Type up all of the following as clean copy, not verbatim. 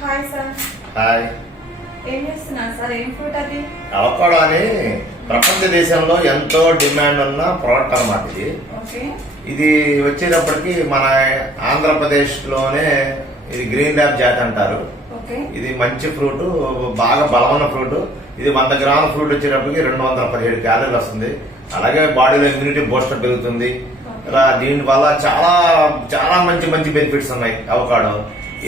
Hi sir. Hi. ఏం చేస్తున్నారు sir? ఏం ఫ్రూట్ అది? అవకాడో అని ప్రపంచ దేశంలో ఎంతో డిమాండ్ ఉన్న ప్రోడక్ట్ అన్నమాట ఇది. ఓకే. ఇది వచ్చేటప్పటికి మన ఆంధ్రప్రదేశ్ లోనే ఇది గ్రీన్ ల్యాబ్ జాతి అంటారు. ఓకే. ఇది మంచి ఫ్రూట్, బాగా బలమైన ఫ్రూట్. ఇది 100 గ్రాముల ఫ్రూట్ వచ్చేటప్పటికి 217 క్యాలరీలు వస్తుంది. అలాగే బాడీలో ఇమ్యూనిటీ బూస్టర్ పెరుగుతుంది. ఇలా దీని వల్ల చాలా చాలా మంచి మంచి బెనిఫిట్స్ ఉన్నాయి అవకాడో.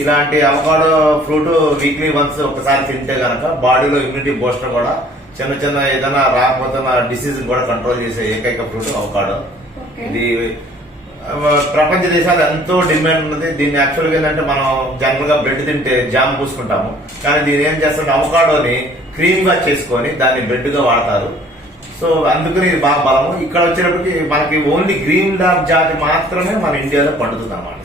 ఇలాంటి అవకాడో ఫ్రూట్ వీక్లీ వన్స్ ఒకసారి తింటే గనక బాడీలో ఇమ్యూనిటీ బూస్టర్ కూడా చిన్న చిన్న ఏదైనా రాకపోతున్న డిసీజ్ కూడా కంట్రోల్ చేసే ఏకైక ఫ్రూట్ అవకాడో. ఇది ప్రపంచ దేశాలు ఎంతో డిమాండ్ ఉన్నది. దీన్ని యాక్చువల్గా ఏంటంటే మనం జనరల్ గా బ్రెడ్ తింటే జామ్ పూసుకుంటాము, కానీ దీన్ని ఏం చేస్తుంటే అవకాడోని క్రీమ్ గా చేసుకొని దాన్ని బ్రెడ్ గా వాడతారు. సో అందుకని ఇది బాగా బలము. ఇక్కడ వచ్చేటప్పటికి మనకి ఓన్లీ గ్రీన్ ల్యాబ్ జాతి మాత్రమే మన ఇండియాలో పండుతుంది అన్నమాట.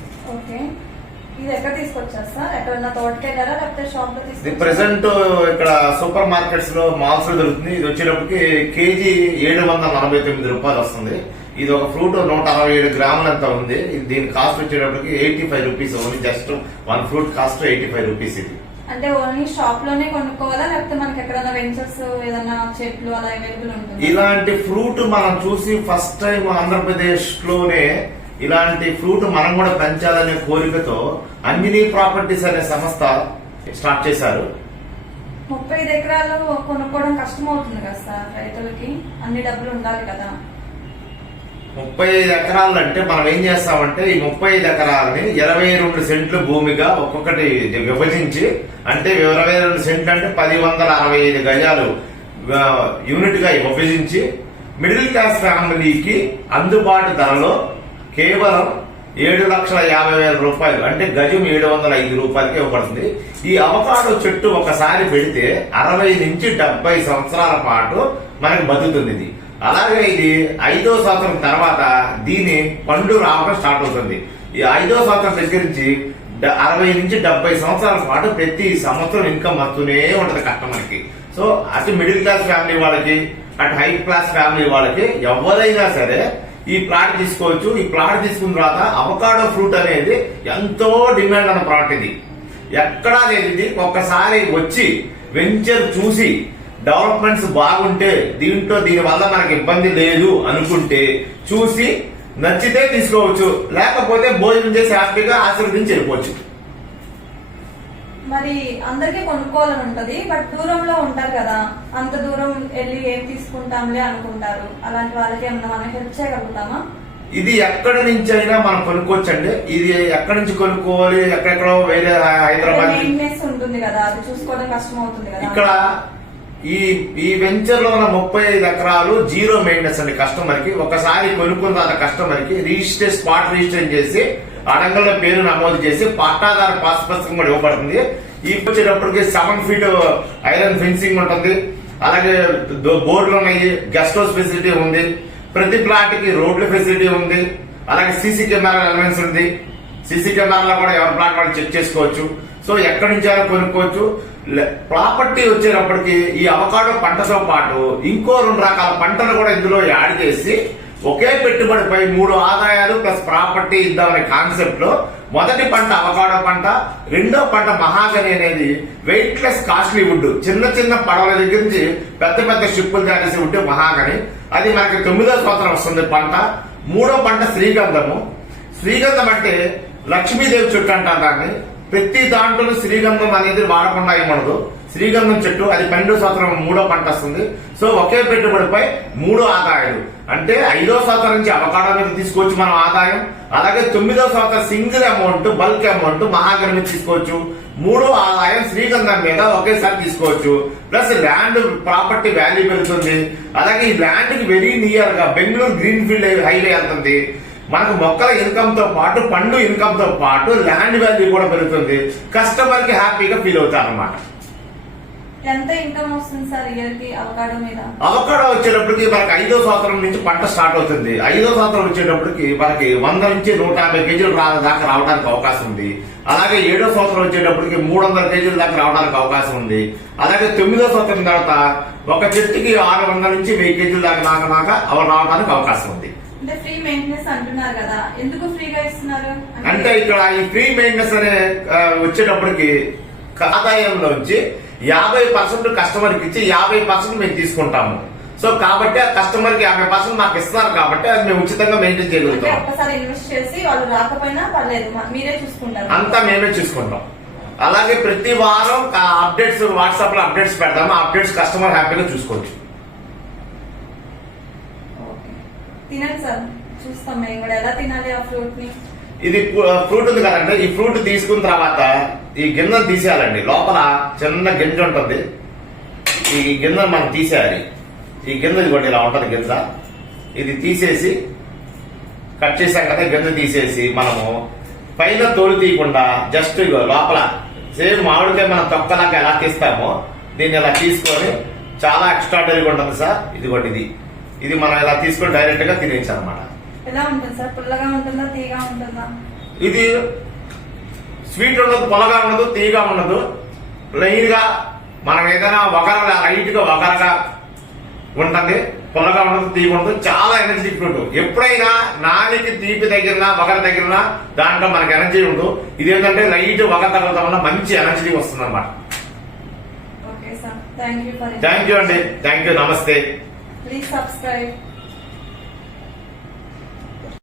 ఇది ఎక్కడ తీసుకొచ్చారు సార్? ఎక్కడన్నా తోటకెళ్ళారా లేకపోతే షాప్ లో తీసుకొచ్చారా? ఇది ప్రెసెంట్ ఇక్కడ సూపర్ మార్కెట్స్ లో మాల్స్ లో దొరుకుతుంది. ఇది వచ్చేటప్పటికి కేజీ 749 రూపాయలు వస్తుంది. ఇది ఒక ఫ్రూట్ 167 గ్రాములు అంత ఉంది. దీని కాస్ట్ వచ్చేటప్పటికి 85 rupees. Only just 1 fruit cost 85 rupees. ఇది అంటే ఓన్లీ షాప్ లోనే కొనుక్కోవాలా లేకపోతే మనకి ఎక్కడైనా వెంచర్స్ ఏదైనా చెట్లు అలా అవైలబుల్ ఉంటుంది? ఇలాంటి ఫ్రూట్ మనం చూసి ఫస్ట్ టైం ఆంధ్రప్రదేశ్ లోనే ఇలాంటి ఫ్రూట్ మనం కూడా పెంచాలనే కోరికతో అంజనీ ప్రాపర్టీస్ అనే సంస్థ స్టార్ట్ చేశారు. 35 ఎకరాలు కొనుక్కోవడం కష్టం అవుతుంది కదా సార్ రైతులకి? అన్ని డబ్బులు ఉండాలి కదా. 35 ఎకరాలు అంటే మనం ఏం చేస్తామంటే ఈ 35 ఎకరాలని 22 సెంట్లు భూమిగా ఒక్కొక్కటి విభజించి, అంటే 22 సెంట్లు అంటే 1065 గజాలు యూనిట్ గా విభజించి మిడిల్ క్లాస్ ఫ్యామిలీకి అందుబాటు ధరలో కేవలం 7,50,000 రూపాయలు అంటే గజం 705 రూపాయలకి ఇవ్వబడుతుంది. ఈ అవకాడో చెట్టు ఒకసారి పెడితే 60 నుంచి 70 సంవత్సరాల పాటు మనకి బతుకుతుంది ఇది. అలాగే ఇది 5వ సంవత్సరం తర్వాత దీని పండు రావడం స్టార్ట్ అవుతుంది. ఈ 5వ సంవత్సరం దగ్గర నుంచి 60 నుంచి 70 సంవత్సరాల పాటు ప్రతి సంవత్సరం ఇన్కమ్ వస్తూనే ఉంటది కస్టమర్కి. సో అటు మిడిల్ క్లాస్ ఫ్యామిలీ వాళ్ళకి, అటు హై క్లాస్ ఫ్యామిలీ వాళ్ళకి ఎవరైనా సరే ఈ ప్లాట్ తీసుకోవచ్చు. ఈ ప్లాట్ తీసుకున్న తర్వాత అవకాడో ఫ్రూట్ అనేది ఎంతో డిమాండ్ అన్న ప్రోడక్ట్. ఇది ఎక్కడా లేదు. ఇది ఒక్కసారి వచ్చి వెంచర్ చూసి డెవలప్మెంట్స్ బాగుంటే దీని వల్ల మనకి ఇబ్బంది లేదు అనుకుంటే చూసి నచ్చితే తీసుకోవచ్చు, లేకపోతే భోజనం చేసి హ్యాపీగా ఆశీర్వదించి వెళ్ళిపోవచ్చు. మరి అందరికీ కొనుక్కోవాలని ఉంటది, బట్ దూరంలో ఉంటారు కదా, అంత దూరం వెళ్ళి ఏం తీసుకుంటాంలే అనుకుంటారు. అలాంటి వాళ్ళకి ఏమన్నా మనం హెల్ప్ చేయగలుగుతామా? ఇది ఎక్కడి నుంచి అయినా మనం కొనుక్కోవచ్చండి. ఇది ఎక్కడి నుంచి కొనుక్కోవాలి, ఎక్కడెక్కడో వేరే హైదరాబాద్ ఉంటుంది కదా, అది చూసుకోవడం కష్టం అవుతుంది కదా. ఇక్కడ ఈ వెంచర్ లో ఉన్న 35 ఎకరాలు జీరో మెయింటెనెన్స్ అండి. కస్టమర్ కి ఒకసారి కొనుక్కున్న కస్టమర్ కి స్పాట్ రిజిస్ట్రేషన్ చేసి అడంగల్లో పేరు నమోదు చేసి పట్టాదార పాస్ పుస్తకం కూడా ఇవ్వబడుతుంది. ఈ వచ్చేటప్పటికి 7 ఫీట్ ఐరన్ ఫెన్సింగ్ ఉంటుంది. అలాగే బోర్డులు ఉన్నాయి, గెస్ట్ హౌస్ ఫెసిలిటీ ఉంది, ప్రతి ప్లాట్ కి రోడ్ల ఫెసిలిటీ ఉంది, అలాగే సీసీ కెమెరా ఎలిమెంట్స్ ఉంది. సీసీ కెమెరాలో కూడా ఎవరి ప్లాట్ వాళ్ళు చెక్ చేసుకోవచ్చు. సో ఎక్కడి నుంచి అయినా కొనుక్కోవచ్చు. ప్రాపర్టీ వచ్చేటప్పటికి ఈ అవకాడో పంటతో పాటు ఇంకో 2 రకాల పంటలు కూడా ఇందులో యాడ్ చేసి ఒకే పెట్టుబడిపై 3 ఆదాయాలు ప్లస్ ప్రాపర్టీ ఇద్దామనే కాన్సెప్ట్ లో మొదటి పంట అవకాడో పంట, రెండో పంట మహాగని అనేది వెయిట్లెస్ కాస్ట్లీ వుడ్. చిన్న చిన్న పడవల దగ్గర నుంచి పెద్ద పెద్ద షిప్పులు తయారేసి వుడ్ మహాగని. అది మనకి 9వ సంవత్సరం వస్తుంది పంట. మూడో పంట శ్రీగంధము. శ్రీగంధం అంటే లక్ష్మీదేవి చెట్టు అంటారు దాన్ని. ప్రతి దాంట్లో శ్రీగంధం అనేది వాడకుండా ఏమనదు. శ్రీగంధం చెట్టు అది 12వ సంవత్సరం 3వ పంట వస్తుంది. సో ఒకే పెట్టుబడిపై 3 ఆదాయాలు. అంటే 5వ సంవత్సరం నుంచి అవకాడో మీద తీసుకోవచ్చు మనం ఆదాయం. అలాగే 9వ సంవత్సరం సింగిల్ అమౌంట్ బల్క్ అమౌంట్ మహాగని మీద తీసుకోవచ్చు. 3 ఆదాయం శ్రీగంధం మీద ఒకేసారి తీసుకోవచ్చు. ప్లస్ ల్యాండ్ ప్రాపర్టీ వాల్యూ పెరుగుతుంది. అలాగే ఈ ల్యాండ్ కి వెరీ నియర్ గా బెంగళూరు గ్రీన్ ఫీల్డ్ హైవే వెళ్తుంది. మనకు మొక్కల ఇన్కమ్ తో పాటు పండు ఇన్కమ్ తో పాటు ల్యాండ్ వాల్యూ కూడా పెరుగుతుంది. కస్టమర్ కి హ్యాపీగా ఫీల్ అవుతారు అన్నమాట. ఎంత ఇన్కమ్ వస్తుంది సార్ ఇయర్ కి అవకాడో మీద? అవకాడో వచ్చేటప్పటికి మనకి 5వ సంవత్సరం నుంచి పంట స్టార్ట్ అవుతుంది. 5వ సంవత్సరం వచ్చేటప్పటికి మనకి 100 నుంచి 150 కేజీలు దాకా రావడానికి అవకాశం ఉంది. అలాగే 7వ సంవత్సరం వచ్చేటప్పటికి 300 కేజీల దాకా రావడానికి అవకాశం ఉంది. అలాగే 9వ సంవత్సరం తర్వాత ఒక చెట్టుకి 600 నుంచి 1000 కేజీల దాకా రావడానికి అవకాశం ఉంది. అంటే ఫ్రీ మెయింటెనెన్స్ అంటున్నారు కదా, ఎందుకు ఫ్రీగా ఇస్తున్నారు? అంటే ఇక్కడ ఈ ఫ్రీ మెయింటెనెన్స్ అనే వచ్చేటప్పటికి ఆదాయంలోంచి 50% కస్టమర్కి ఇచ్చి 50% మేము తీసుకుంటాము. సో కాబట్టి ఆ కస్టమర్ కి 50% మాకు ఇస్తున్నారు కాబట్టి అది మేము ఉచితంగా మెయింటైన్ అంటే చేయగలుగుతాం. ఒక్కసారి ఇన్వెస్ట్ చేసి వాళ్ళు రాకపోయినా పర్లేదు, మీరే చూసుకుంటారు. అంతా మేమే చూసుకుంటాం. అలాగే ప్రతి వారం అప్డేట్స్ వాట్సాప్ లో అప్డేట్స్ పెడతాము. ఆ అప్డేట్స్ కస్టమర్ హ్యాపీగా చూసుకోవచ్చు. ఓకే. తినండి సార్, చూస్తాం మేము కూడా ఎలా తినాలి ఆ ఫ్రూట్ ని. ఇది ఫ్రూట్ ఉంది కదండి, ఈ ఫ్రూట్ తీసుకున్న తర్వాత ఈ గింజను తీసేయాలండి. లోపల చిన్న గింజ ఉంటుంది, ఈ గింజను మనం తీసేయాలి. ఈ గింజ ఇదిగోండి ఇలా ఉంటది గింజ. ఇది తీసేసి కట్ చేసాం కదా, గింజ తీసేసి మనము పైన తోలు తీయకుండా జస్ట్ ఇగో లోపల సేమ్ మామిడికాయ మనం తొక్కలాగా ఎలా తీస్తామో దీన్ని ఇలా తీసుకొని చాలా ఎక్స్ట్రాడనరీగా ఉంటుంది సార్. ఇదిగోండి ఇది మనం ఇలా తీసుకొని డైరెక్ట్ గా తినేయచ్చు అనమాట. ఎలా ఉంటుంది సార్? పుల్లగా ఉంటుందా, తీగా ఉంటుందా? ఇది స్వీట్ ఉండదు, పొలగా ఉండదు, తీగా ఉండదు. లైన్ గా మనం ఏదైనా వగరగా లైట్ గా వగరగా ఉంటుంది, పొలగా ఉండదు, తీగ ఉండదు. చాలా ఎనర్జెటిక్ ఫ్రూట్. ఎప్పుడైనా నానికి తీపి తగిలినా వగర తగిలినా దాంట్లో మనకి ఎనర్జీ ఉండదు. ఇది ఏంటంటే లైట్ వగర తగలడం వల్ల మంచి ఎనర్జీ వస్తుంది అన్నమాట. Okay sir, thank you for thank you అండి, థ్యాంక్ యూ, నమస్తే. Please subscribe.